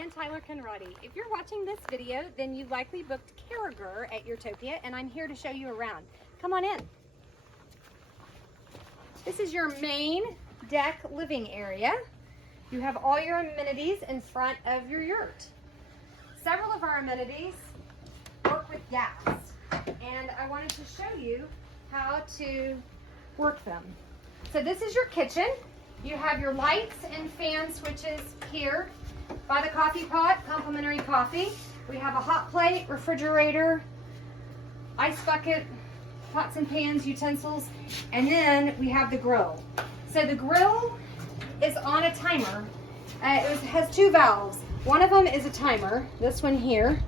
and Tyler Conradi. If you're watching this video, then you likely booked Cara at Yurtopia, and I'm here to show you around. Come on in. This is your main deck living area. You have all your amenities in front of your yurt. Several of our amenities work with gas, and I wanted to show you how to work them. So this is your kitchen. You have your lights and fan switches here by the coffee pot, complimentary coffee. We have a hot plate, refrigerator, ice bucket, pots and pans, utensils, and then we have the grill. So the grill is on a timer. It has two valves. One of them is a timer, this one here,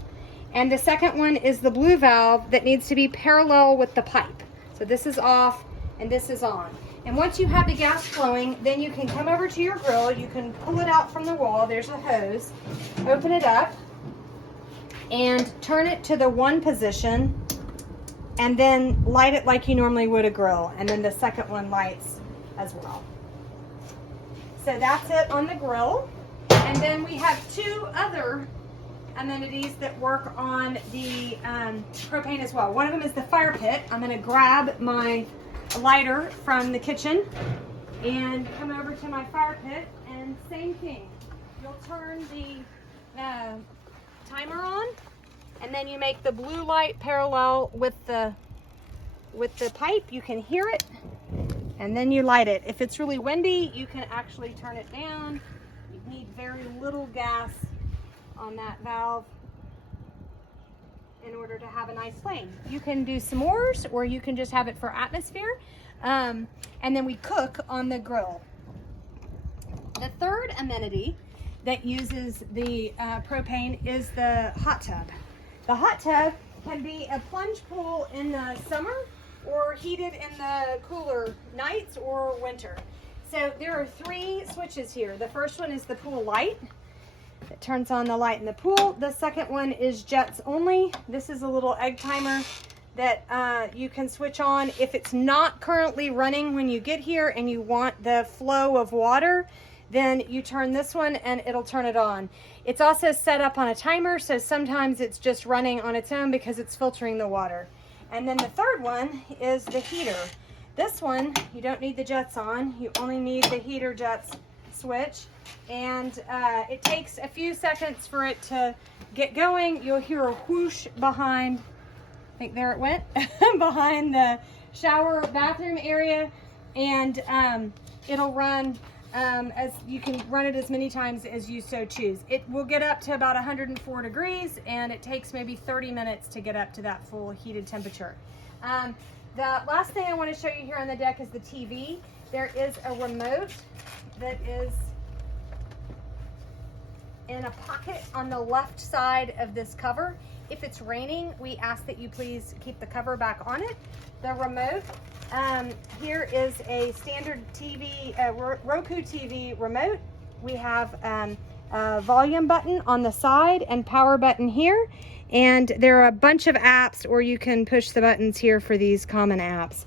and the second one is the blue valve that needs to be parallel with the pipe. So this is off and this is on. And once you have the gas flowing, then you can come over to your grill. You can pull it out from the wall. There's a hose. Open it up and turn it to the one position, and then light it like you normally would a grill. And then the second one lights as well. So that's it on the grill. And then we have two other amenities that work on the propane as well. One of them is the fire pit. I'm going to grab my lighter from the kitchen and come over to my fire pit, and same thing. You'll turn the timer on, and then you make the blue light parallel with the pipe. You can hear it, and then you light it. If it's really windy, you can actually turn it down. You need very little gas on that valve in order to have a nice flame. You can do s'mores, or you can just have it for atmosphere. And then we cook on the grill. The third amenity that uses the propane is the hot tub. The hot tub can be a plunge pool in the summer or heated in the cooler nights or winter. So there are three switches here. The first one is the pool light. It turns on the light in the pool. The second one is jets only. This is a little egg timer that you can switch on. If it's not currently running when you get here and you want the flow of water, then you turn this one and it'll turn it on. It's also set up on a timer, so sometimes it's just running on its own because it's filtering the water. And then the third one is the heater. This one, you don't need the jets on. You only need the heater jets switch. And it takes a few seconds for it to get going. You'll hear a whoosh behind, I think there it went, behind the shower bathroom area, and it'll run as you can run it as many times as you so choose. It will get up to about 104 degrees, and it takes maybe 30 minutes to get up to that full heated temperature. The last thing I want to show you here on the deck is the TV. There is a remote that is in a pocket on the left side of this cover. If it's raining, we ask that you please keep the cover back on it. The remote, here is a standard TV, Roku TV remote. We have a volume button on the side and power button here. And there are a bunch of apps, or you can push the buttons here for these common apps.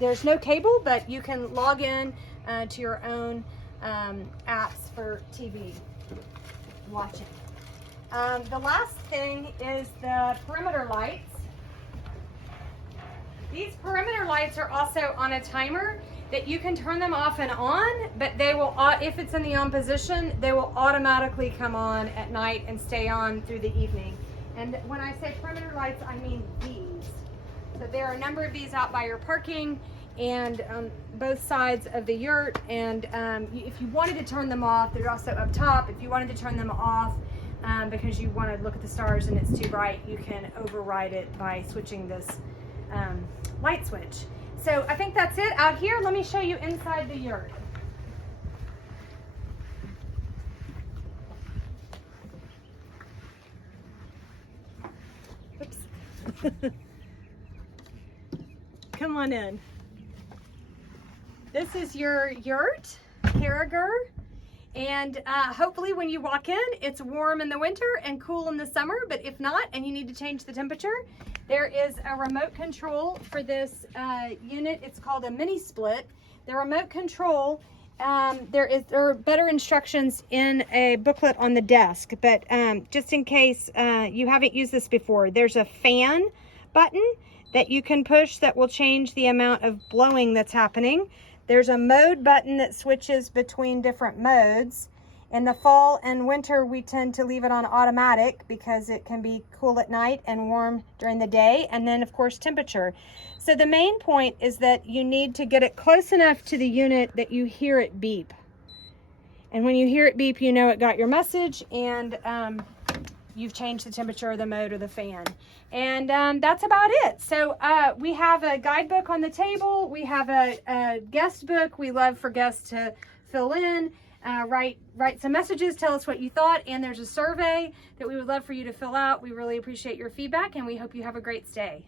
There's no cable, but you can log in to your own apps for TV watching. The last thing is the perimeter lights. These perimeter lights are also on a timer that you can turn them off and on, but they will, if it's in the on position, they will automatically come on at night and stay on through the evening. And when I say perimeter lights, I mean these. So there are a number of these out by your parking and both sides of the yurt. And if you wanted to turn them off, they're also up top. If you wanted to turn them off because you want to look at the stars and it's too bright, you can override it by switching this light switch. So I think that's it out here. Let me show you inside the yurt. Oops. Come on in. This is your yurt, Cara, and hopefully when you walk in, it's warm in the winter and cool in the summer, but if not, and you need to change the temperature, there is a remote control for this unit. It's called a mini split. The remote control there are better instructions in a booklet on the desk, but just in case you haven't used this before, there's a fan button that you can push that will change the amount of blowing that's happening. There's a mode button that switches between different modes. In the fall and winter, we tend to leave it on automatic because it can be cool at night and warm during the day, and then of course temperature. So the main point is that you need to get it close enough to the unit that you hear it beep. And when you hear it beep, you know it got your message, and you've changed the temperature or the mode or the fan. And that's about it. So we have a guidebook on the table. We have a guest book. We love for guests to fill in, write some messages, tell us what you thought, and there's a survey that we would love for you to fill out. We really appreciate your feedback, and we hope you have a great stay.